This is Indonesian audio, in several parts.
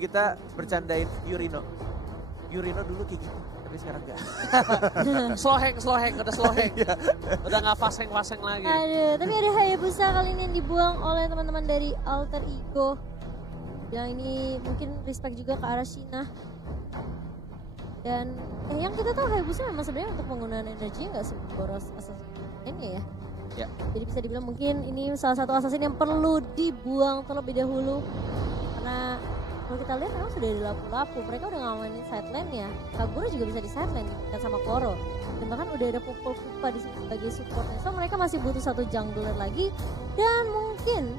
kita bercandain Yurino. Yurino dulu kayak gitu, tapi sekarang enggak. slow hang, udah slow hang. Udah gak fast hang lagi. Aduh, tapi ada Hayabusa kali ini yang dibuang oleh teman-teman dari Alter Ego. Yang ini mungkin respect juga ke arah Shina. Dan yang kita tahu Hayabusa memang sebenarnya untuk penggunaan energinya nggak seboros Assassin-nya ya. Ya. Jadi bisa dibilang mungkin ini salah satu Assassin yang perlu dibuang terlebih dahulu. Karena kalau kita lihat memang sudah ada lapu-lapu. Mereka udah ngamanin sideline ya. Kagura juga bisa di sideline kan sama Koro. Dan bahkan udah ada Pupul Kupa di sini sebagai supportnya. So mereka masih butuh satu jungler lagi. Dan mungkin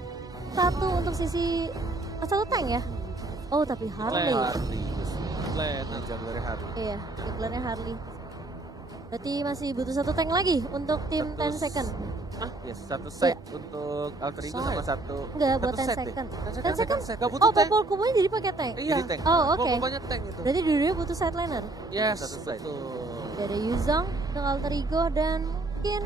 satu untuk sisi satu tank ya. Oh tapi Harley. Junglernya Harley. Iya, junglernya Harley. Berarti masih butuh satu tank lagi untuk tim 10 second. Yes, satu set untuk Alter Ego sama satu. Enggak, buat satu 10 set deh. second. 10 second? Gak butuh Oh, tank. Popol Kubanya jadi pakai tank? Iya. Jadi tank. Oh, oke. Banyak tank itu. Berarti dua-duanya butuh sideliner. Yes, Satu side. betul. Ada Yuzong untuk Alter Ego dan mungkin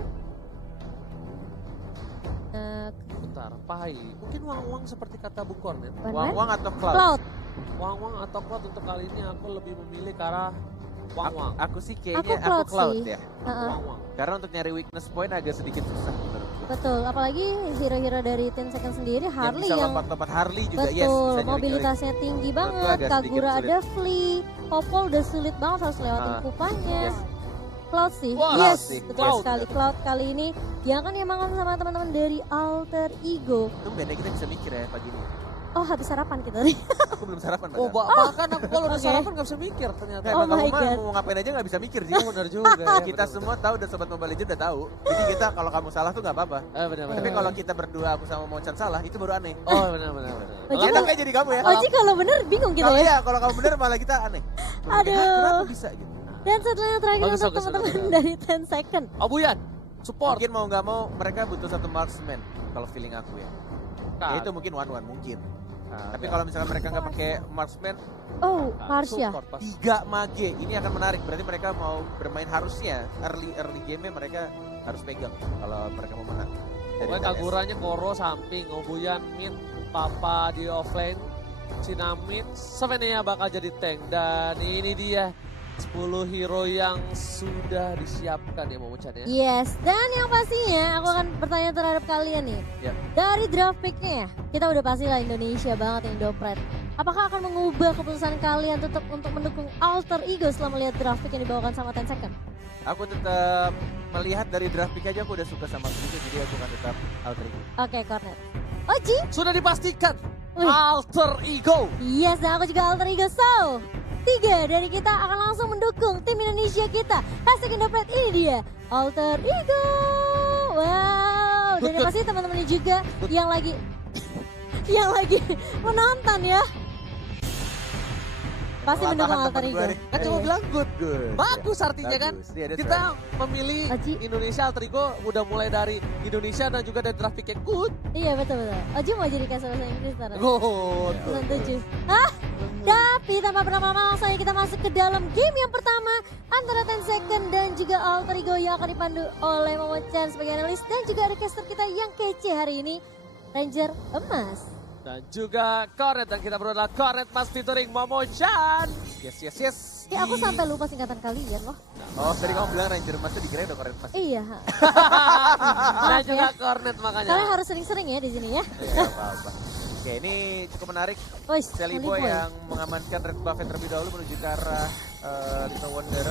Bentar, Pai. Mungkin Wang seperti kata Bung Kornet. Wang atau Cloud? Cloud. Wang atau Cloud untuk kali ini aku lebih memilih ke arah Wang. Aku sih kayaknya Aku aku Cloud Cloud sih. ya. Heeh. Wang. Karena untuk nyari weakness point agak sedikit susah menurut gue. Betul, apalagi hero-hero dari 10 second sendiri Harley yang bisa yang lompat-lompat Harley juga yes, betul, bisa nyuri-nyuri. mobilitasnya tinggi Menurutku banget. agak sedikit Kagura sulit. ada Flea, Popol udah sulit banget harus lewatin Ah, kupanya. yes. Cloud sih, Wah, yes, Cloud sih, betul Cloud. sekali. Cloud kali ini yang akan diemangkan sama teman-teman dari Alter Ego. Tumben ya kita bisa mikir ya pagi ini. Oh, habis sarapan kita tadi. Aku belum sarapan Oh, padahal. bahkan aku kalau udah Oke. sarapan gak bisa mikir ternyata. Nah, Oh emang my kamu mah God. mau ngapain aja gak bisa mikir sih. Oh, benar juga ya. Kita semua tahu dan Sobat Mobile Legends udah tahu. Jadi kita kalau kamu salah tuh gak apa-apa. Benar. Tapi kalau kita berdua aku sama Mochan salah itu baru aneh. Oh, benar. Oji, Enak kayak jadi kamu ya. Oji kalau bener bingung kita Kalau ya. iya, kalau kamu bener malah kita aneh. Aduh. Kenapa bisa gitu? Dan setelah yang terakhir Bagus, untuk bagus, teman-teman bagus. dari 10 second. Oh, Buyan. Support. Mungkin mau nggak mau mereka butuh satu marksman kalau feeling aku ya. Ya itu mungkin one mungkin. Tapi kalau misalnya mereka nggak pakai marksman, Oh, Marsha. Support pas. 3 mage ini akan menarik. Berarti mereka mau bermain harusnya early game mereka harus pegang kalau mereka mau menang. Dari Pokoknya TNS. Kaguranya Koro samping, Obuyan mid, Papa di offlane, Cina mid, Savenia bakal jadi tank. Dan ini dia 10 hero yang sudah disiapkan ya Momo-chan ya. Yes, dan yang pastinya aku akan bertanya terhadap kalian nih. Ya. Dari draft pick-nya ya, kita udah pasti lah Indonesia banget yang Indopret. Apakah akan mengubah keputusan kalian tetap untuk mendukung Alter Ego setelah melihat draft pick yang dibawakan sama 10 second? Aku tetap melihat dari draft pick aja aku udah suka sama itu, jadi aku akan tetap Alter Ego. Oke, Cornet. Oji? Sudah dipastikan Wih. Alter Ego. Yes, dan aku juga Alter Ego. So, 3 dari kita akan langsung mendukung tim Indonesia kita. Hashtag Indopret ini dia, Alter Ego. Wow, dan yang pasti teman-teman ini juga yang lagi yang lagi menonton ya. Pasti mendukung Latahan Alter temen Ego. gua nih. Kan cuma bilang good. Good. Bagus artinya kan. Bagus. Iya, that's Kita right. memilih Oji. Indonesia Alter Ego udah mulai dari Indonesia dan juga dari draft pick yang good. Iya betul-betul. Oji mau jadi kasih bahasa Inggris sekarang. Good. Season 7. Hah? Tapi tanpa berlama-lama langsung aja kita masuk ke dalam game yang pertama antara 10 second dan juga Alter Ego yang akan dipandu oleh Momo-chan sebagai analis dan juga ada caster kita yang kece hari ini, Ranger Emas. Dan juga Cornet dan kita berdua adalah Cornet Mas featuring Momo-chan. Yes. Aku sampai lupa singkatan kalian loh. Oh, tadi kamu bilang Ranger Mas tuh dikira udah keren pas. Iya. Nah Maaf juga ya. Cornet makanya. Kalian harus sering-sering ya di sini ya. Iya, apa-apa. Oke, ini cukup menarik. Wih, Sally Boy yang mengamankan red buff terlebih dahulu menuju ke arah Little Wonder.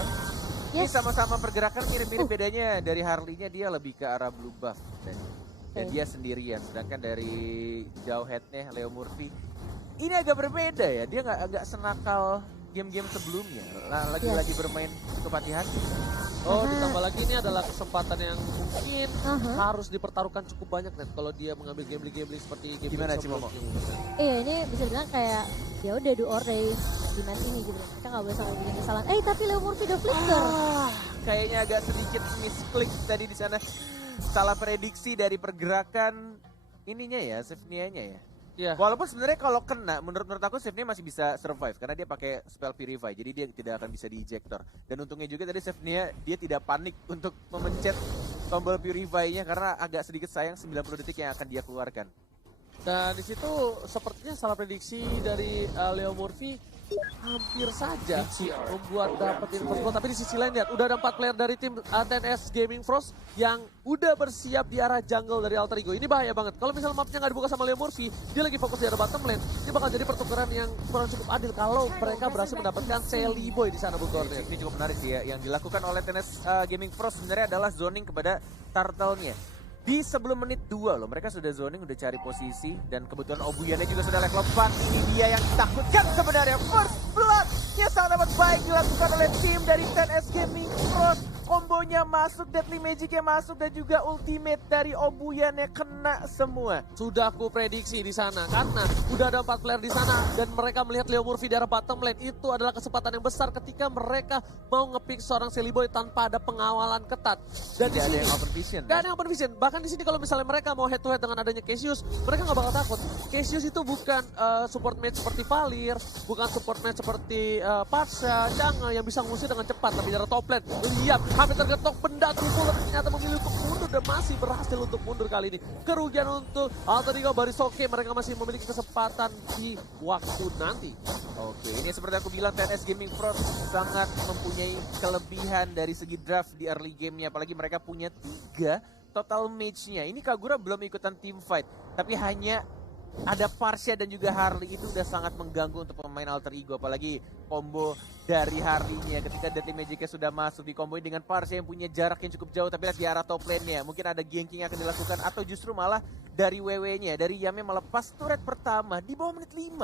Ini Yes. sama-sama pergerakan mirip-mirip bedanya dari Harley-nya dia lebih ke arah blue buff dan Oke. dia sendirian. Sedangkan dari jauh head-nya Leo Murphy ini agak berbeda ya. Dia nggak senakal game-game sebelumnya. Lagi bermain cukup hati-hati. Oh ditambah lagi ini adalah kesempatan yang mungkin Aha. harus dipertaruhkan cukup banyak net kalau dia mengambil gambling seperti game Gimana, Cimomo? Iya ini bisa bilang kayak ya udah do or die di match ini gitu. Kita nggak boleh sampai bikin kesalahan. Tapi Leo Murphy udah flicker. Kayaknya agak sedikit misklik tadi di sana. Salah prediksi dari pergerakan ininya ya, Sivnia-nya ya. Iya. Walaupun sebenarnya kalau kena, menurut aku Sivnia masih bisa survive karena dia pakai spell purify, jadi dia tidak akan bisa di-ejector. Dan untungnya juga tadi Sivnia dia tidak panik untuk memencet tombol purify-nya karena agak sedikit sayang 90 detik yang akan dia keluarkan. Dan di situ sepertinya salah prediksi dari Leo Murphy hampir saja membuat dapetin first blood. Tapi di sisi lain lihat udah ada 4 player dari tim TNS Gaming Frost yang udah bersiap di arah jungle dari Alter Ego. Ini bahaya banget. Kalau misalnya mapnya nggak dibuka sama Leo Murphy, dia lagi fokus di arah bottom lane. Ini bakal jadi pertukaran yang kurang cukup adil kalau mereka berhasil mendapatkan Sally Boy di sana, Bung Kornet. Ini cukup menarik sih ya. Yang dilakukan oleh TNS Gaming Frost sebenarnya adalah zoning kepada turtle-nya. Di sebelum menit 2 loh, mereka sudah zoning, udah cari posisi. Dan kebetulan Obuyannya juga sudah level 4. Ini dia yang ditakutkan sebenarnya. First blood yang sangat amat baik dilakukan oleh tim dari TNS Gaming Frost. Kombonya masuk, Deadly Magic-nya masuk, dan juga ultimate dari Obuyannya kena semua. Sudah aku prediksi di sana karena udah ada 4 player di sana dan mereka melihat Leo Murphy di arah bottom lane. Itu adalah kesempatan yang besar ketika mereka mau ngepick seorang Sally Boy tanpa ada pengawalan ketat. Dan di Tidak ada sini yang open vision. gak ada yang open vision. Bahkan di sini kalau misalnya mereka mau head to head dengan adanya Cassius, mereka nggak bakal takut. Cassius itu bukan support mate seperti Valir, bukan support mate seperti Pasha, Chang'e yang bisa ngusir dengan cepat. Tapi dari top lane, lihat hampir tergetok benda tubuh ternyata memilih untuk mundur dan masih berhasil untuk mundur kali ini. Kerugian untuk Alter Ego Barisoke, mereka masih memiliki kesempatan di waktu nanti. Oke, ini seperti aku bilang TNS Gaming Frost sangat mempunyai kelebihan dari segi draft di early game-nya. Apalagi mereka punya 3 total mage-nya. Ini Kagura belum ikutan team fight, tapi hanya ada Parsha dan juga Harley. Itu udah sangat mengganggu untuk pemain Alter Ego. Apalagi combo dari Harley-nya ketika Deadly Magic-nya sudah masuk, dikomboin dengan Parsha yang punya jarak yang cukup jauh. Tapi lihat di arah top lane-nya, mungkin ada ganking yang akan dilakukan, atau justru malah dari WW-nya, dari Yame melepas turret pertama di bawah menit 5.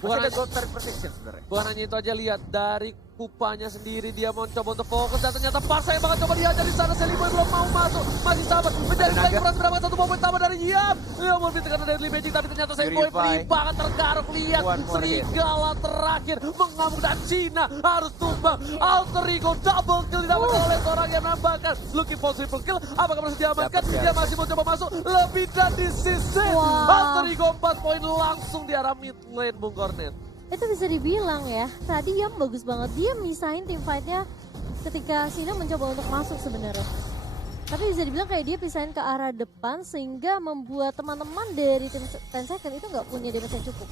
Masih ada gold turret protection sebenarnya. Bukan hanya itu aja, lihat dari kupanya sendiri dia mau coba untuk fokus dan ternyata Parsha yang bakal coba dihajar di sana. Sally Boy belum mau masuk, masih sabar menjadi lagi berhasil mendapatkan 1 momen pertama dari Yam. Leo Murphy tekan Deadly Magic tapi ternyata Sally Boy perimbangan tergaruk. Lihat serigala terakhir mengamuk dan Cina harus tumbang. Alter Ego double kill didapatkan oleh seorang yang menambahkan looking for triple kill. Apakah berhasil diamankan? Dia masih mau coba masuk lebih dan di sisi Alter Ego 4 poin langsung di arah mid lane, Bung Kornet. Itu bisa dibilang ya, tadi Yam bagus banget. Dia misahin tim fight-nya ketika Sina mencoba untuk masuk sebenarnya. Tapi bisa dibilang kayak dia pisahin ke arah depan sehingga membuat teman-teman dari tim 10 second itu nggak punya damage yang cukup.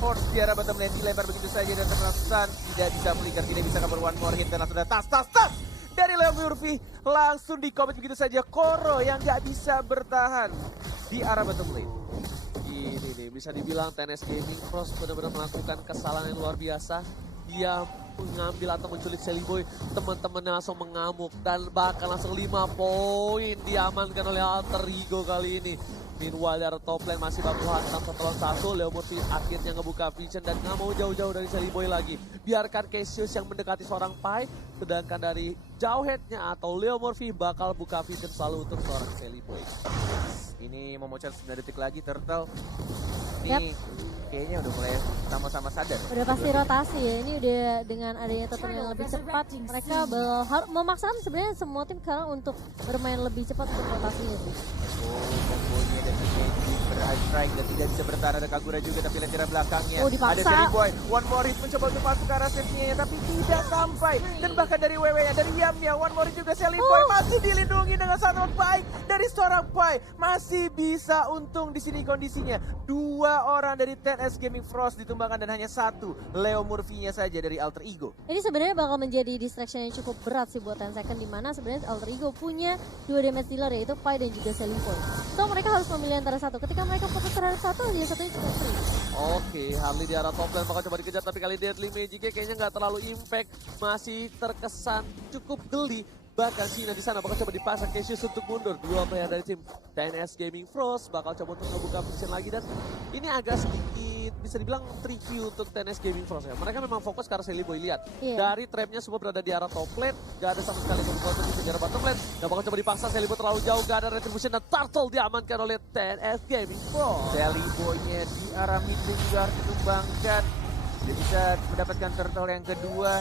Force di arah bottom lane dilempar begitu saja dan terkesan tidak bisa flicker, tidak bisa cover one more hit dan langsung ada tas dari Leo Murphy langsung di commit begitu saja. Koro yang nggak bisa bertahan di arah bottom lane. Ini nih bisa dibilang TNS Gaming Frost benar-benar melakukan kesalahan yang luar biasa. Dia mengambil atau menculik Sally Boy, teman-temannya langsung mengamuk dan bahkan langsung 5 poin diamankan oleh Alter Ego kali ini. Meanwhile dari top lane masih baku hantam 1-1. Leo Murphy akhirnya ngebuka vision dan nggak mau jauh-jauh dari Sally Boy lagi. Biarkan Cassius yang mendekati seorang Pai, sedangkan dari jauh headnya atau Leo Murphy bakal buka vision selalu untuk seorang Sally Boy. Ini memocet 9 detik lagi Turtle. Ini kayaknya udah mulai sama-sama sadar. Udah pasti rotasi ya, ini udah dengan adanya Turtle yang lebih cepat, mereka memaksakan sebenarnya semua tim sekarang untuk bermain lebih cepat untuk rotasinya sih. Kombonya dan berhigh strike dan tidak bisa bertahan. Ada Kagura juga tapi lihat di belakangnya. Dipaksa. Ada Sally Boy, one more hit mencoba untuk masuk ke arah save-nya tapi tidak sampai. Dan bahkan dari WW-nya, dari Yamnya, one more hit juga Sally Boy masih dilindungi dengan sangat baik dari seorang Pai. Masih bisa untung di sini kondisinya. 2 orang dari TNS Gaming Frost ditumbangkan dan hanya 1 Leo Murphy-nya saja dari Alter Ego. Ini sebenarnya bakal menjadi distraction yang cukup berat sih buat 10 second, di mana sebenarnya Alter Ego punya 2 damage dealer yaitu Pai dan juga Sally Boy. So mereka harus memilih antara satu. Ketika mereka fokus terhadap satu, dia satunya cukup free. Oke, Harley di arah top lane bakal coba dikejar tapi kali Deadly Magic-nya kayaknya nggak terlalu impact. Masih terkesan cukup geli. Bahkan Cina di sana bakal coba dipasang Cassius untuk mundur. 2 player dari tim TNS Gaming Frost bakal coba untuk ngebuka vision lagi dan ini agak sedikit bisa dibilang tricky untuk TNS Gaming Frost ya. Mereka memang fokus ke arah Sally Boy, lihat. Dari trapnya semua berada di arah top lane, gak ada sama sekali konflik di arah bottom lane. Dan bakal coba dipaksa Sally Boy terlalu jauh, gak ada retribution dan Turtle diamankan oleh TNS Gaming Frost. Sally Boy-nya di arah mid lane juga harus ditumbangkan. Dia bisa mendapatkan Turtle yang kedua.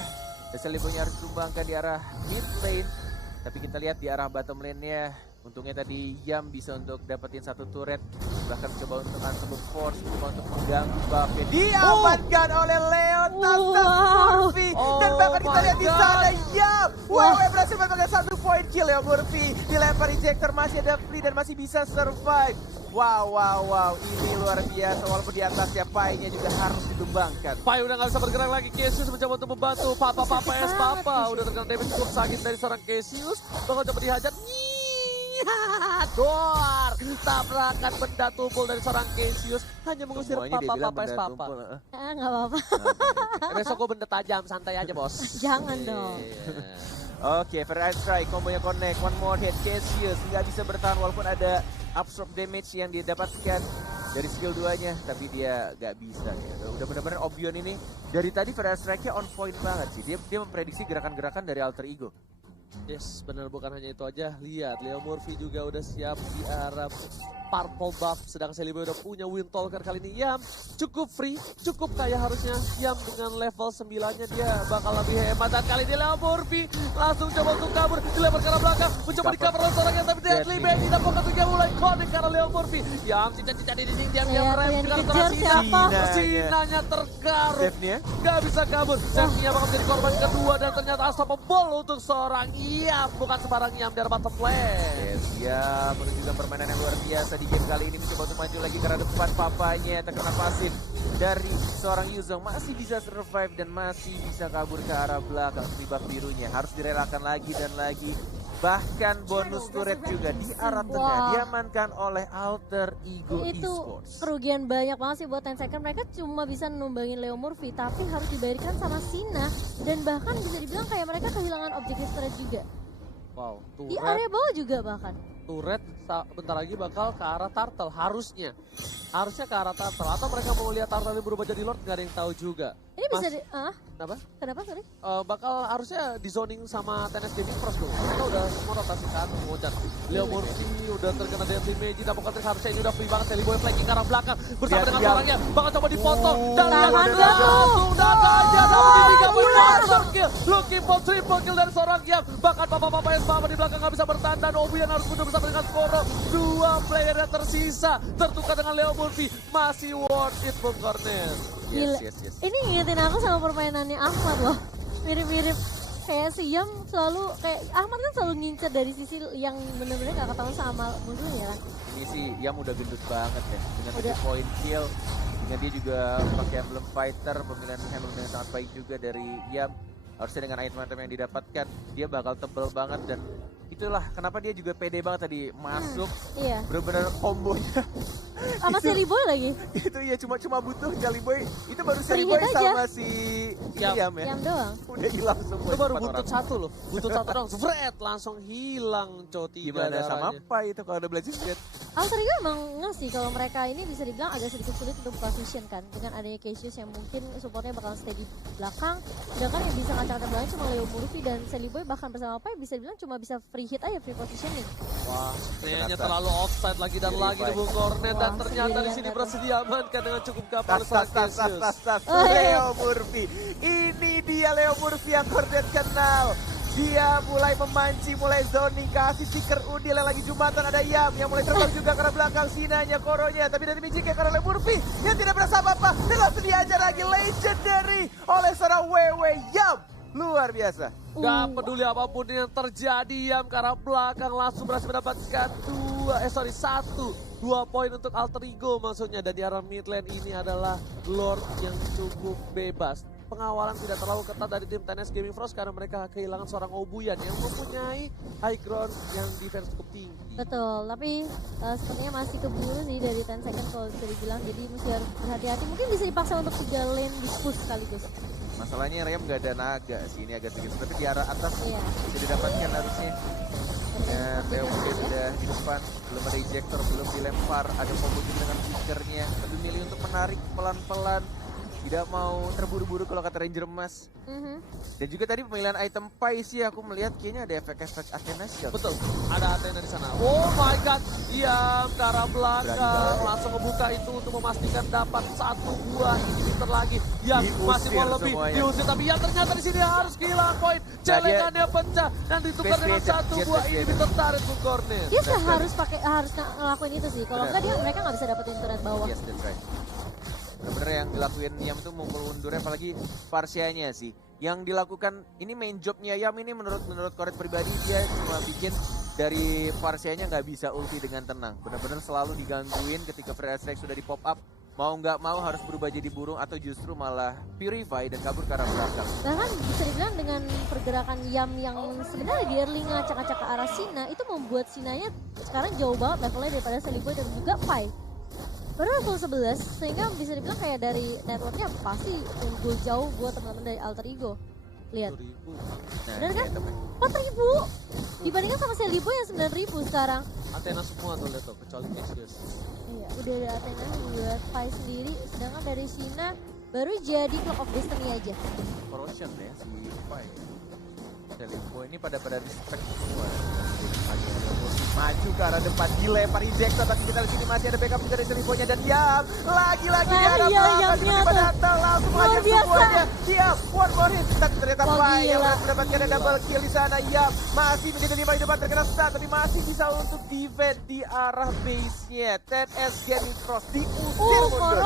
Dan Sally Boy-nya harus ditumbangkan di arah mid lane. Tapi kita lihat di arah bottom lane-nya, untungnya tadi Yam bisa untuk dapetin 1 turret. Bahkan coba untuk Unsubtle Force, coba untuk mengganggu buff-nya. Diamankan oleh Leo Murphy. Dan bahkan kita lihat di sana Yam. WW berhasil mendapatkan 1 point kill. Leo Murphy dilempar ejector, masih ada free dan masih bisa survive. Wow. Ini luar biasa. Walaupun di atasnya Pai-nya juga harus ditumbangkan. Pai udah gak bisa bergerak lagi. Cassius mencoba untuk membantu. Papa S Papa udah terkena damage cukup sakit dari seorang Cassius. Bakal coba dihajar. Doar. Tabrakan benda tumpul dari seorang Cassius. Hanya mengusir Semuanya dia bilang Papa S benda Papa. tumpul. Nggak apa-apa. Besok gue benda tajam. Santai aja bos. Jangan dong. Oke, First Strike, kombonya connect, one more hit, Cassius nggak bisa bertahan walaupun ada absorb damage yang didapatkan dari skill 2-nya, tapi dia nggak bisa. Ya. Udah benar-benar Obion ini dari tadi First Strike-nya on point banget sih. Dia memprediksi gerakan-gerakan dari Alter Ego. Yes, benar, bukan hanya itu aja. Lihat, Leo Murphy juga udah siap di arah purple buff. Sedang Celebi udah punya Wind Talker kali ini. Yam cukup free, cukup kaya harusnya. Yam dengan level 9-nya dia bakal lebih hemat. Dan kali ini Leo Murphy langsung coba untuk kabur. Dilempar ke arah belakang, mencoba di cover oleh seorang yang tapi Deadly Bane tidak fokus juga mulai connect karena Leo Murphy. Yam cica-cica di dinding, diam rem dengan dikejar siapa? Sinanya tergaruk. Save-nya? Gak bisa kabur. Safety-nya bakal menjadi korban kedua dan ternyata unstoppable untuk seorang Yam. Bukan sembarang Yam dari bottom lane. Yes, ya menunjukkan permainan yang luar biasa di game kali ini. Mencoba untuk maju lagi karena depan papanya terkena pasif dari seorang Yuzong. Masih bisa survive dan masih bisa kabur ke arah belakang. Buff birunya harus direlakan lagi dan lagi. Bahkan bonus turret juga di arah tengah diamankan oleh Alter Ego Itu Esports. kerugian banyak banget sih buat 10 second. Mereka cuma bisa numbangin Leo Murphy, tapi harus dibayarkan sama Sina. Dan bahkan bisa dibilang kayak mereka kehilangan objektif turret juga. Wow, Di area bawah juga bahkan. turret bentar lagi bakal ke arah Turtle, harusnya ke arah Turtle, atau mereka mau lihat Turtle ini berubah jadi Lord, nggak ada yang tahu juga. Ini bisa Kenapa? Kenapa sorry? Bakal harusnya di zoning sama TNS Gaming Pros dong. Kita udah semua rotasi kan, mengucat. Leo Murphy udah terkena Deadly Mage, dapat harusnya ini udah free banget. Celi Boy flanking ke arah belakang bersama dengan orangnya, bakal coba dipotong. Dan lihat langsung datang aja, namun ini gak monster kill. Looking for triple kill dari seorang yang bahkan Papa S Papa di belakang gak bisa bertahan, dan Obi yang harus mundur bersama dengan Skoro. Dua player yang tersisa tertukar dengan Leo Murphy, masih worth it Bung Cornet. Gila. Ini ngingetin aku sama permainannya Ahmad loh. Mirip-mirip kayak si Yam selalu, kayak Ahmad kan selalu ngincer dari sisi yang bener-bener gak ketahuan sama musuhnya kan. Ini sih Yam udah gendut banget ya dengan 7 point kill. Dengan dia juga pakai emblem fighter, pemilihan emblem yang sangat baik juga dari Yam. Harusnya dengan item-item yang didapatkan dia bakal tebel banget, dan itulah kenapa dia juga pede banget tadi masuk. Iya. Bener-bener kombonya. Sama Celi Boy lagi. Itu ya cuma butuh Celi Boy. Itu baru Free Celi Boy hit aja. sama si Yam ya. Yam doang. Udah hilang semua. Itu baru 4 buntut orang. satu loh, buntut satu dong, Fred langsung hilang Coti. Gimana sama apa itu kalau ada Blazing Jet? Alter Ego emang ngasih kalau mereka ini bisa dibilang agak sedikit sulit untuk position kan, dengan adanya Cassius yang mungkin supportnya bakal stay di belakang, sedangkan yang bisa ngacak-ngacak belakang cuma Leo Murphy dan Celi Boy, bahkan bersama Pai bisa dibilang cuma bisa free hit aja, free positioning. Wah, kayaknya terlalu offside lagi dan lagi di Bung Cornet, dan ternyata di sini berhasil diamankan dengan cukup kapal Cassius. Leo Murphy. Ini dia Leo Murphy yang Cornet kenal. Dia mulai memancing, mulai zoning, kasih stiker Udil yang lagi Jumatan. Ada Yam yang mulai terbang juga karena belakang Sinanya, Koronya. Tapi dari Mijik karena Leo Murphy yang tidak berasa apa-apa. Dan langsung diajar lagi legendary oleh seorang Wewe Yam. Luar biasa. Gak peduli apapun yang terjadi, Yam ke arah belakang langsung berhasil mendapatkan 2 poin untuk Alter Ego maksudnya. Dan di arah mid lane ini adalah Lord yang cukup bebas. Pengawalan tidak terlalu ketat dari tim TNS Gaming Frost karena mereka kehilangan seorang Obuyan yang mempunyai high ground yang defense cukup tinggi. Betul, tapi sepertinya masih keburu sih dari 10 second kalau bisa dibilang, jadi mesti harus berhati-hati. Mungkin bisa dipaksa untuk 3 lane di push sekaligus. Masalahnya Rem gak ada naga sih, ini agak sedikit. Tapi di arah atas bisa didapatkan harusnya. Dan Leo Murphy sudah di depan, belum ada ejector, belum dilempar. Ada combo juga dengan flickernya, lebih milih untuk menarik pelan-pelan. Tidak mau terburu-buru kalau kata Ranger Emas. Dan juga tadi pemilihan item Pai sih aku melihat kayaknya ada efek-efek Athena Shot. Betul, ada Athena di sana. Oh my god, Yam ke arah belakang langsung ngebuka itu untuk memastikan dapat 1 buah inhibitor lagi. Yam masih mau lebih diusir, tapi Yam ternyata di sini harus kehilangan poin. Celengannya pecah dan ditukar dengan 1 buah inhibitor turret Bung Cornet. Dia harus ngelakuin itu sih. Kalau enggak mereka nggak bisa dapetin turret bawah. Yes, that's right. Bener-bener yang dilakuin Yam tuh mukul undurnya, apalagi Parsianya sih. Yang dilakukan ini main jobnya Yam ini menurut Cornet pribadi, dia cuma bikin dari Parsianya nggak bisa ulti dengan tenang. Benar-benar selalu digangguin ketika Free Strike sudah di pop up. Mau nggak mau harus berubah jadi burung atau justru malah purify dan kabur ke arah belakang. Bahkan bisa dibilang dengan pergerakan Yam yang sebenarnya di early ngacak-ngacak ke arah Sina itu membuat Sinanya sekarang jauh banget levelnya daripada Seliboy dan juga Five. Baru level 11 sehingga bisa dibilang kayak dari networknya pasti unggul jauh buat teman-teman dari Alter Ego. Lihat. 2000. Nah, Bener kan? iya, temen. 4.000 dibandingkan sama Seliboy yang 9.000 sekarang. Athena semua tuh lihat tuh, kecuali Cassius. Iya, udah ada Athena buat Five sendiri, sedangkan dari Sina baru jadi Clock of Destiny aja. Corrosion ya si Pai. Seliboy ini pada respect semua. Maju ke arah depan, dilempar Injektor, tapi kita di sini masih ada backup juga dari Seliboynya dan Yam lagi-lagi di arah belakang tiba-tiba datang langsung hajar semuanya. Yam, one more hit, tapi ternyata Pai yang berhasil mendapatkan double kill di sana. Yam masih menjadi 5 di depan terkena stun, tapi masih bisa untuk defend di arah base-nya. 10S Gaming Cross diusir mundur.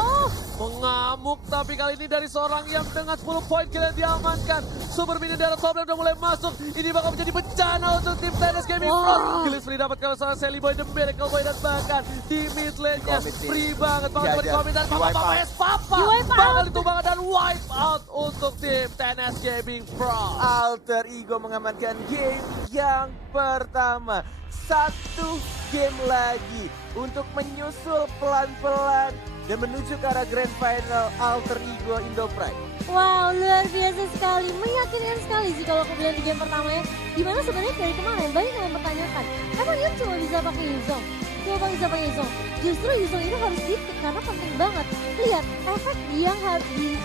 Mengamuk, tapi kali ini dari seorang yang dengan 10 poin kill yang diamankan. Super mini darah top lane udah mulai masuk. Ini bakal menjadi bencana untuk tim Tennis Gaming Front. Gilles free dapat kalau salah Seliboy, The Miracle Boy, dan bahkan di mid lane-nya free banget. Bakal coba di-comment dan Papa bakal ditumbangkan dan wipe out untuk tim Tennis Gaming Front. Alter Ego mengamankan game yang pertama. 1 game lagi untuk menyusul pelan-pelan dan menuju ke arah Grand Final Alter Ego Indo Pride. Wow, luar biasa sekali, meyakinkan sekali sih kalau aku bilang di game pertama ya. Dimana sebenarnya dari kemarin banyak yang mempertanyakan, emang dia cuma bisa pakai Yuzong? Cuma bisa pakai Yuzong. Justru Yuzong itu harus di-pick karena penting banget. Lihat, efek yang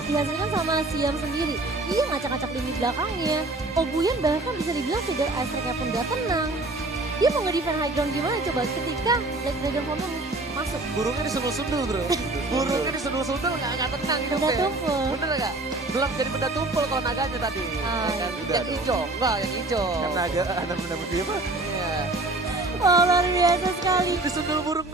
dihasilkan sama Siam sendiri. Dia ngacak-ngacak di belakangnya. Obuyan bahkan bisa dibilang sudah astriknya pun gak tenang. Dia mau nge-defend high ground gimana coba ketika Black Dragon Form masuk. Burungnya disundul-sundul bro. Burungnya disundul-sundul nggak tenang gitu. Benda tumpul. Bener nggak? Belum jadi benda tumpul kalau naganya tadi. Ah, Ya kan? udah Yang dong. hijau, enggak yang hijau. Karena agak anak muda apa? Iya. Wah, luar biasa sekali. Disundul burung